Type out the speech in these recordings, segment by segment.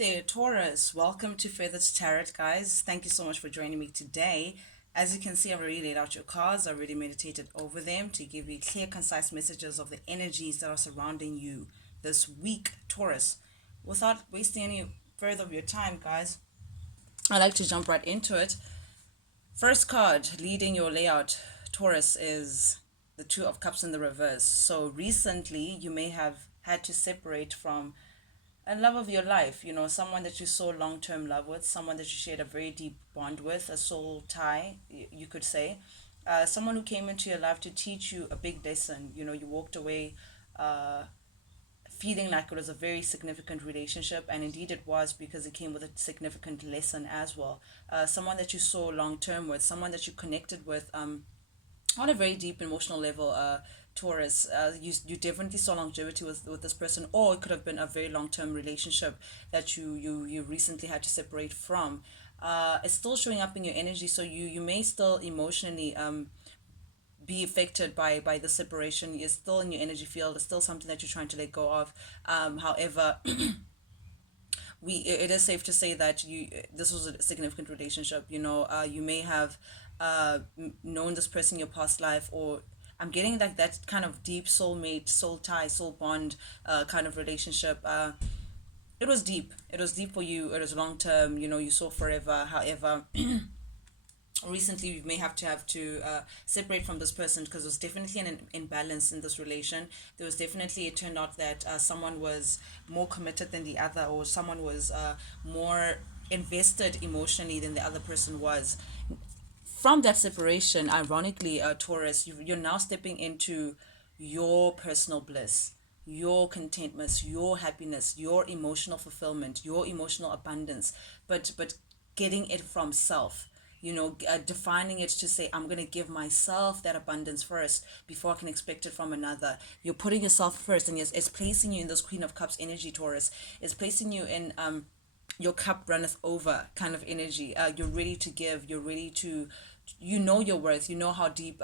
there, Taurus. Welcome to Feathered Tarot, guys. Thank you so much for joining me today. As you can see, I've already laid out your cards. I already meditated over them to give you clear, concise messages of the energies that are surrounding you this week, Taurus. Without wasting any further of your time, guys, I'd like to jump right into it. First card leading your layout, Taurus, is the Two of Cups in the reverse. So recently, you may have had to separate from a love of your life, someone that you saw long-term love with, someone that you shared a very deep bond with, a soul tie, you could say. Someone who came into your life to teach you a big lesson. You walked away uh, feeling like it was a very significant relationship, and indeed it was, because it came with a significant lesson as well. Someone that you saw long-term with, someone that you connected with, on a very deep emotional level, Taurus. You definitely saw longevity with this person, or it could have been a very long-term relationship that you recently had to separate from. It's still showing up in your energy, so you may still emotionally be affected by the separation. You're still in your energy field. It's still something that you're trying to let go of. However, it is safe to say that this was a significant relationship. You may have known this person in your past life, or I'm getting like that kind of deep soulmate, soul tie, soul bond kind of relationship. It was deep for you. It was long term. You saw forever. However, recently you may have to separate from this person, because there's definitely an imbalance in this relation. There was definitely, it turned out that someone was more committed than the other, or someone was more invested emotionally than the other person was. From that separation, ironically, Taurus, you're now stepping into your personal bliss, your contentment, your happiness, your emotional fulfillment, your emotional abundance, but getting it from self. Defining it to say, I'm going to give myself that abundance first before I can expect it from another. You're putting yourself first, and it's placing you in this Queen of Cups energy, Taurus. It's placing you in your cup runneth over kind of energy. You're ready to give. You're ready to, your worth. You know how deep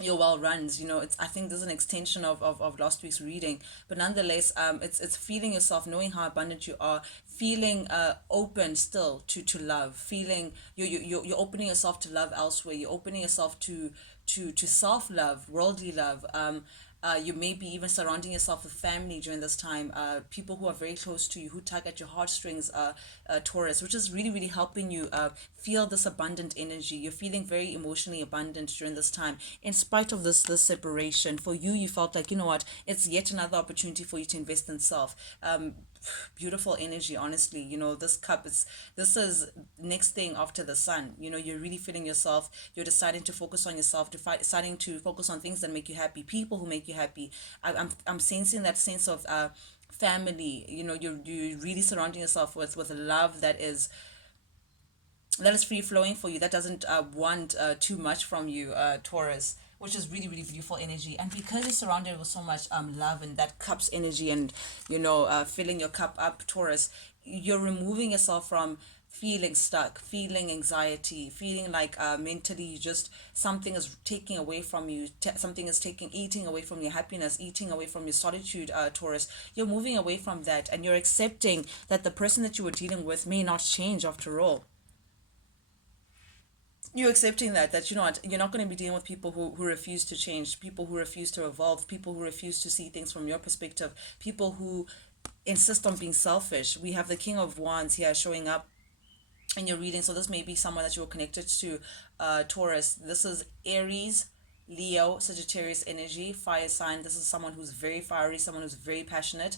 your well runs. I think this is an extension of last week's reading, but nonetheless, it's feeling yourself, knowing how abundant you are, feeling open still to love, feeling you're opening yourself to love elsewhere. You're opening yourself to self love, worldly love. You may be even surrounding yourself with family during this time, people who are very close to you, who tug at your heartstrings, Taurus, which is really, really helping you feel this abundant energy. You're feeling very emotionally abundant during this time, in spite of this separation. For you, you felt like, it's yet another opportunity for you to invest in self. Beautiful energy, honestly. This cup, this is next thing after the sun. You're really feeling yourself. You're deciding to focus on yourself, deciding to focus on things that make you happy, people who make you happy. I'm sensing that sense of family. You're really surrounding yourself with a love that is free flowing for you, that doesn't want too much from you, Taurus, which is really, really beautiful energy. And because you're surrounded with so much love and that cup's energy, and filling your cup up, Taurus, you're removing yourself from feeling stuck, feeling anxiety, feeling like mentally you just, something is taking away from you, something is eating away from your happiness, eating away from your solitude, Taurus. You're moving away from that, and you're accepting that the person that you were dealing with may not change after all. You're accepting that you know what, you're not going to be dealing with people who refuse to change, people who refuse to evolve, people who refuse to see things from your perspective, people who insist on being selfish. We have the King of Wands here showing up in your reading, so this may be someone that you're connected to, Taurus. This is Aries, Leo, Sagittarius energy, fire sign. This is someone who's very fiery, someone who's very passionate,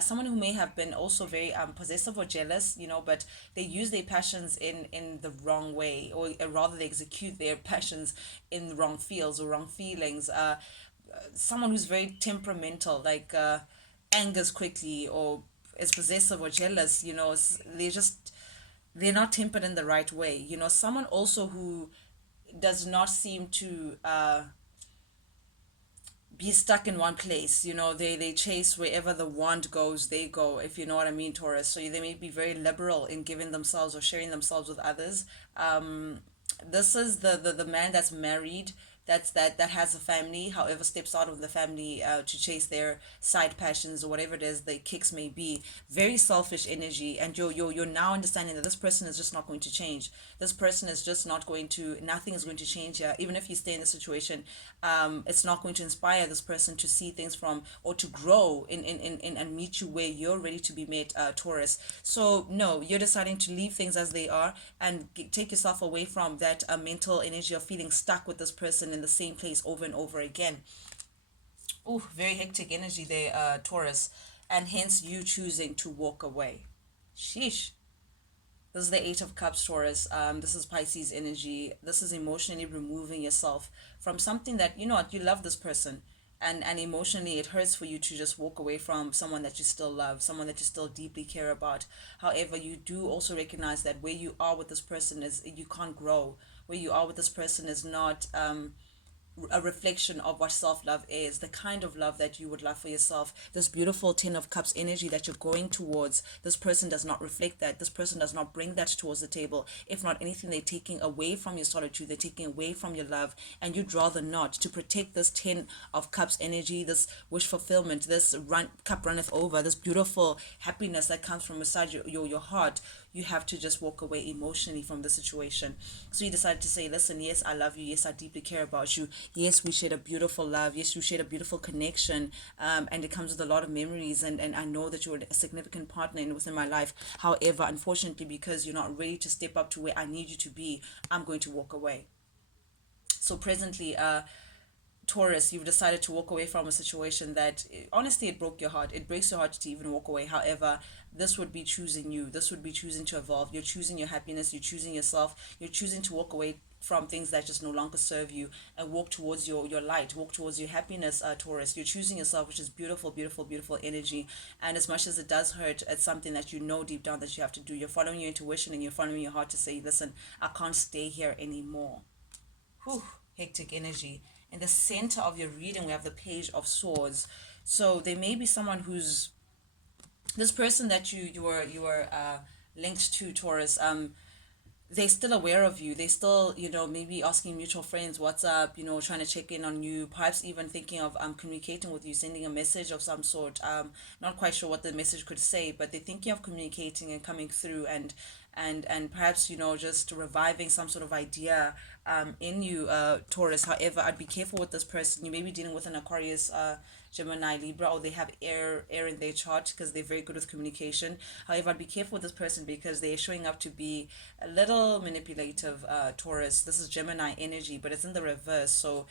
someone who may have been also very possessive or jealous, but they use their passions in the wrong way, or rather they execute their passions in the wrong fields or wrong feelings. Someone who's very temperamental, like angers quickly, or is possessive or jealous. They're not tempered in the right way. Someone also who does not seem to be stuck in one place. They chase wherever the wand goes, they go, if you know what I mean, Taurus. So they may be very liberal in giving themselves or sharing themselves with others. This is the man that's married that has a family, however steps out of the family to chase their side passions or whatever it is the kicks may be. Very selfish energy, and you're now understanding that this person is just not going to change. This person is just not going to, nothing is going to change here. Even if you stay in the situation, it's not going to inspire this person to see things from, or to grow in and meet you where you're ready to be met, Taurus. So no, you're deciding to leave things as they are and take yourself away from that mental energy of feeling stuck with this person in the same place over and over again. Oh, very hectic energy there, Taurus, and hence you choosing to walk away. Sheesh. This is the Eight of Cups, Taurus. This is Pisces energy. This is emotionally removing yourself from something that, you know what, you love this person. And emotionally, it hurts for you to just walk away from someone that you still love, someone that you still deeply care about. However, you do also recognize that where you are with this person is, you can't grow. Where you are with this person is not a reflection of what self-love is, the kind of love that you would love for yourself. This beautiful Ten of Cups energy that you're going towards, this person does not reflect that. This person does not bring that towards the table. If not anything, they're taking away from your solitude, they're taking away from your love, and you'd rather not. To protect this Ten of Cups energy, this wish fulfillment, this cup runneth over, this beautiful happiness that comes from inside your heart, you have to just walk away emotionally from the situation. So you decided to say, listen, yes, I love you. Yes, I deeply care about you. Yes, we shared a beautiful love. Yes, you shared a beautiful connection. And it comes with a lot of memories. And I know that you're a significant partner within my life. However, unfortunately, because you're not ready to step up to where I need you to be, I'm going to walk away. So presently, Taurus, you've decided to walk away from a situation that honestly it broke your heart. It breaks your heart to even walk away. However, this would be choosing you. This would be choosing to evolve. You're choosing your happiness. You're choosing yourself. You're choosing to walk away from things that just no longer serve you and walk towards your light, walk towards your happiness, Taurus. You're choosing yourself, which is beautiful, beautiful, beautiful energy. And as much as it does hurt, it's something that you know deep down that you have to do. You're following your intuition and you're following your heart to say, listen, I can't stay here anymore. Whew, hectic energy. In the center of your reading, we have the Page of Swords. So there may be someone who's this person that you were linked to, Taurus. They're still aware of you. They still, maybe asking mutual friends, what's up, trying to check in on you, perhaps even thinking of communicating with you, sending a message of some sort. Not quite sure what the message could say, but they're thinking of communicating and coming through and perhaps, just reviving some sort of idea in you, Taurus. However, I'd be careful with this person. You may be dealing with an Aquarius, Gemini, Libra, or they have air in their chart because they're very good with communication. However, I'd be careful with this person because they're showing up to be a little manipulative, Taurus. This is Gemini energy, but it's in the reverse. So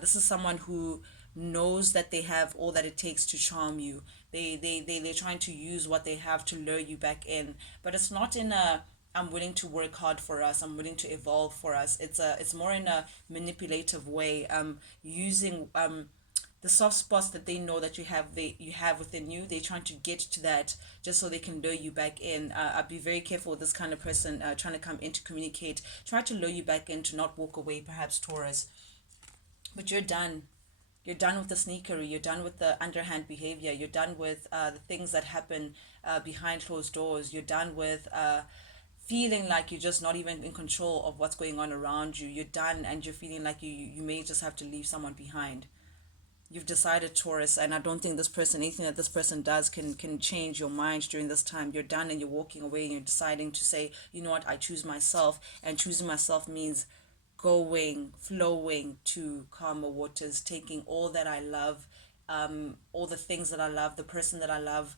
this is someone who knows that they have all that it takes to charm you. They're trying to use what they have to lure you back in, but it's not in a I'm willing to work hard for us, I'm willing to evolve for us. It's more in a manipulative way, using the soft spots that they know that you have within you. They're trying to get to that just so they can lure you back in. I'd be very careful with this kind of person trying to come in to communicate, try to lure you back in, to not walk away, perhaps, Taurus. But you're done. You're done with the sneakery. You're done with the underhand behavior. You're done with the things that happen behind closed doors. You're done with feeling like you're just not even in control of what's going on around you. You're done, and you're feeling like you may just have to leave someone behind. You've decided, Taurus, and I don't think this person, anything that this person does can change your mind during this time. You're done and you're walking away and you're deciding to say, you know what, I choose myself. And choosing myself means going, flowing to calmer waters, taking all that I love, all the things that I love, the person that I love,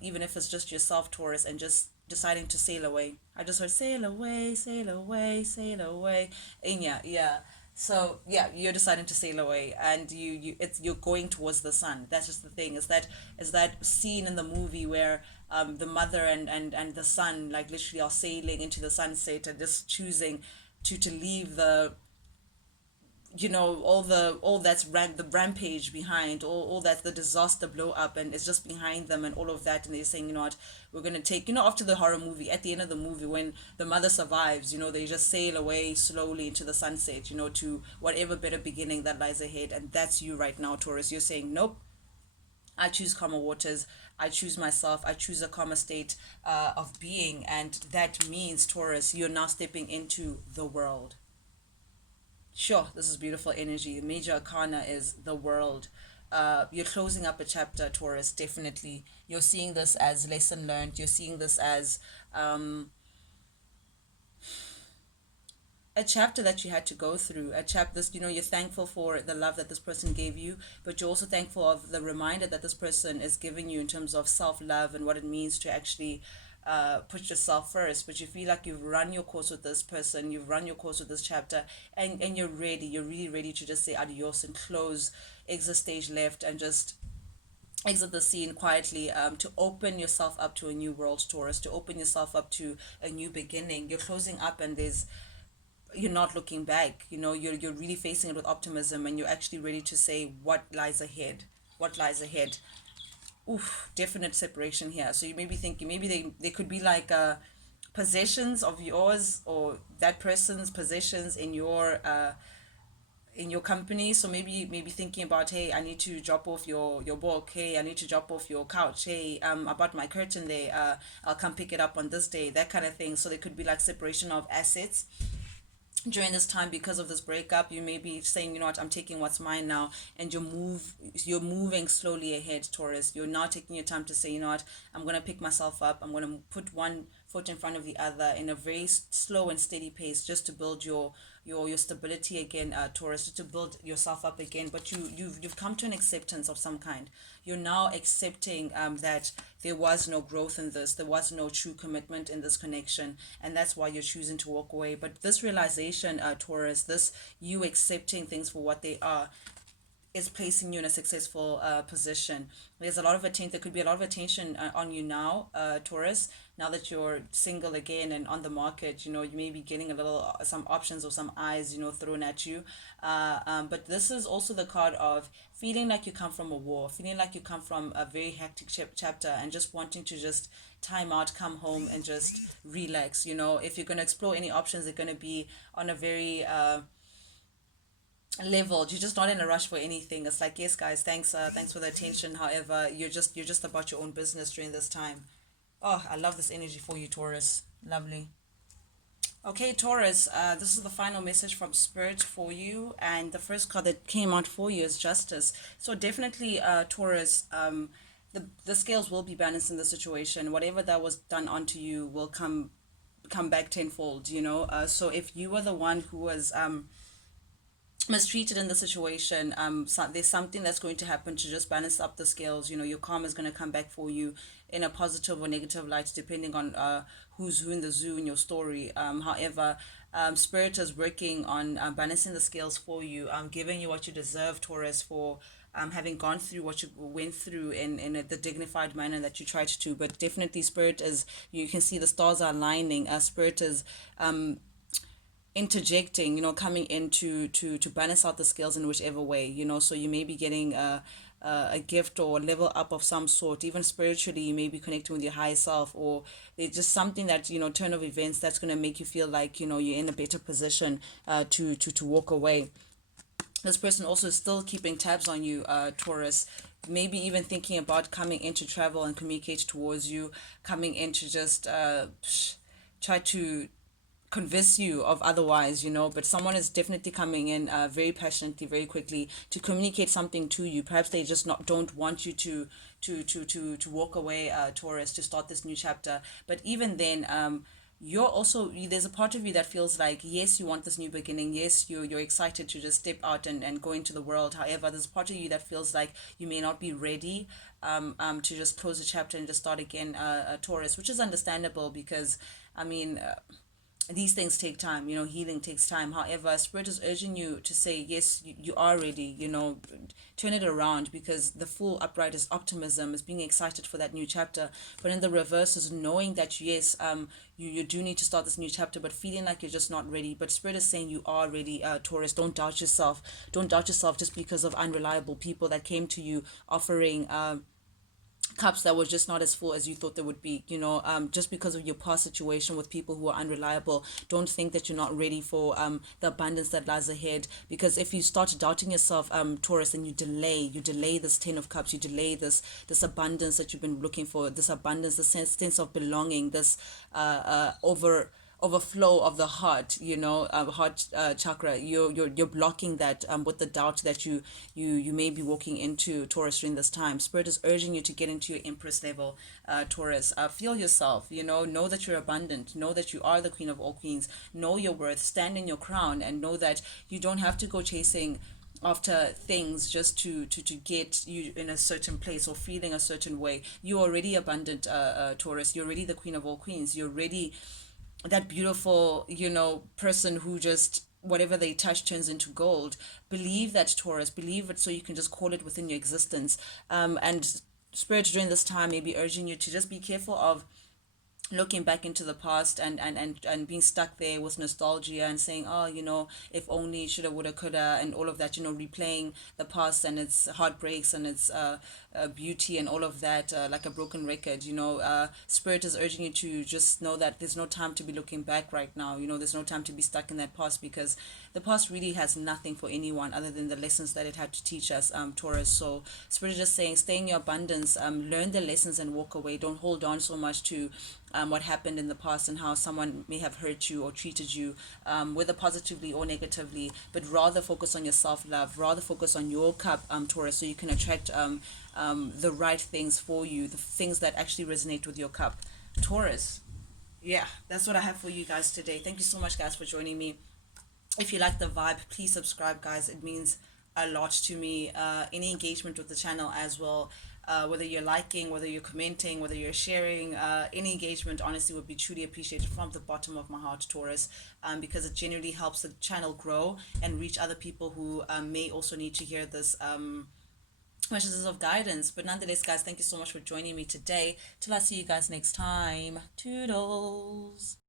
even if it's just yourself, Taurus, and just deciding to sail away. I just heard sail away, sail away, sail away. And yeah. So yeah, you're deciding to sail away, and you're going towards the sun. That's just the thing. Is that scene in the movie where the mother and the son like literally are sailing into the sunset and just choosing to leave the all that's the rampage behind, all that the disaster blow up, and it's just behind them and all of that, and they're saying, you know what, we're gonna take, after the horror movie, at the end of the movie when the mother survives, they just sail away slowly into the sunset, to whatever better beginning that lies ahead. And that's you right now, Taurus. You're saying, nope, I choose calmer waters. I choose myself. I choose a calmer state of being. And that means, Taurus, you're now stepping into the world. Sure, this is beautiful energy. Major arcana is the world. You're closing up a chapter, Taurus, definitely. You're seeing this as lesson learned. You're seeing this as um, a chapter that you had to go through. A chapter, this, you're thankful for the love that this person gave you, but you're also thankful of the reminder that this person is giving you in terms of self-love and what it means to actually put yourself first. But you feel like you've run your course with this person, you've run your course with this chapter, and you're ready, you're really ready to just say adios and close, exit stage left, and just exit the scene quietly, to open yourself up to a new world, Taurus, to open yourself up to a new beginning. You're closing up, and you're not looking back. You're really facing it with optimism, and you're actually ready to say what lies ahead. What lies ahead. Oof, definite separation here. So you may be thinking maybe they could be like possessions of yours, or that person's possessions in your company. So maybe thinking about, hey, I need to drop off your book. Hey, I need to drop off your couch. Hey, I bought my curtain there. I'll come pick it up on this day. That kind of thing. So there could be like separation of assets during this time because of this breakup. You may be saying, you know what, I'm taking what's mine now, and you're moving slowly ahead, Taurus. You're now taking your time to say, you know what, I'm going to pick myself up. I'm going to put one foot in front of the other in a very slow and steady pace, just to build your stability again, Taurus, just to build yourself up again. But you've come to an acceptance of some kind. You're now accepting that there was no growth in this, there was no true commitment in this connection, and that's why you're choosing to walk away. But this realization, Taurus, this you accepting things for what they are, is placing you in a successful position. There's a lot of attention. There could be a lot of attention on you now, Taurus. Now that you're single again and on the market, you may be getting a little some options or some eyes, thrown at you. But this is also the card of feeling like you come from a war, feeling like you come from a very hectic chapter, and just wanting to just time out, come home, and just relax. If you're going to explore any options, they're going to be on a very leveled. You're just not in a rush for anything. It's like, yes, guys, thanks for the attention. However, you're just about your own business during this time. Oh, I love this energy for you, Taurus. Lovely. Okay, Taurus, this is the final message from Spirit for you, and the first card that came out for you is Justice. So definitely, Taurus, the scales will be balanced in the situation. Whatever that was done onto you will come back tenfold. So if you were the one who was mistreated in the situation, so there's something that's going to happen to just balance up the scales. Your karma is going to come back for you in a positive or negative light, depending on who's who in the zoo in your story. However, Spirit is working on balancing the scales for you, giving you what you deserve, Taurus, for having gone through what you went through in the dignified manner that you tried to. But definitely, Spirit is, you can see the stars are aligning. Spirit is interjecting, coming in to balance out the scales in whichever way. So you may be getting a gift or a level up of some sort. Even spiritually, you may be connecting with your higher self, or it's just something that, turn of events that's going to make you feel like, you're in a better position to walk away. This person also is still keeping tabs on you, Taurus. Maybe even thinking about coming in to travel and communicate towards you, coming in to just try to convince you of otherwise. But someone is definitely coming in very passionately, very quickly, to communicate something to you. Perhaps they just not don't want you to walk away, Taurus, to start this new chapter. But even then, you're also, there's a part of you that feels like, yes, you want this new beginning, yes, you're excited to just step out and go into the world. However, there's a part of you that feels like you may not be ready to just close the chapter and just start again, Taurus, which is understandable, because I mean, these things take time. Healing takes time. However, Spirit is urging you to say, yes, you are ready. Turn it around, because the full upright is optimism, is being excited for that new chapter. But in the reverse is knowing that, yes, you do need to start this new chapter, but feeling like you're just not ready. But Spirit is saying you are ready, Taurus. Don't doubt yourself. Don't doubt yourself just because of unreliable people that came to you offering cups that were just not as full as you thought they would be. Just because of your past situation with people who are unreliable, don't think that you're not ready for the abundance that lies ahead. Because if you start doubting yourself, Taurus, and you delay this 10 of cups, you delay this abundance that you've been looking for, this abundance, the sense of belonging, this overflow of the heart, heart chakra. You're blocking that with the doubt that you may be walking into, Taurus, during this time. Spirit is urging you to get into your Empress level, Taurus. Feel yourself, know that you're abundant, know that you are the queen of all queens, know your worth, stand in your crown, and know that you don't have to go chasing after things just to get you in a certain place or feeling a certain way. You're already abundant, Taurus. You're already the queen of all queens. You're already that beautiful, person who just whatever they touch turns into gold. Believe that, Taurus. Believe it so you can just call it within your existence. And Spirit during this time may be urging you to just be careful of looking back into the past and being stuck there with nostalgia and saying, oh, if only, shoulda, woulda, coulda, and all of that, replaying the past and its heartbreaks and its beauty and all of that, like a broken record. Spirit is urging you to just know that there's no time to be looking back right now. There's no time to be stuck in that past, because the past really has nothing for anyone other than the lessons that it had to teach us, Taurus. So Spirit is just saying, stay in your abundance, learn the lessons and walk away. Don't hold on so much to what happened in the past and how someone may have hurt you or treated you, whether positively or negatively, but rather focus on your self-love, rather focus on your cup, Taurus, so you can attract the right things for you, the things that actually resonate with your cup, Taurus. Yeah, that's what I have for you guys today. Thank you so much, guys, for joining me. If you like the vibe, please subscribe, guys. It means a lot to me. Any engagement with the channel as well, whether you're liking, whether you're commenting, whether you're sharing, any engagement honestly would be truly appreciated from the bottom of my heart, Taurus, because it genuinely helps the channel grow and reach other people who may also need to hear this messages of guidance. But nonetheless, guys, thank you so much for joining me today. Till I see you guys next time. Toodles.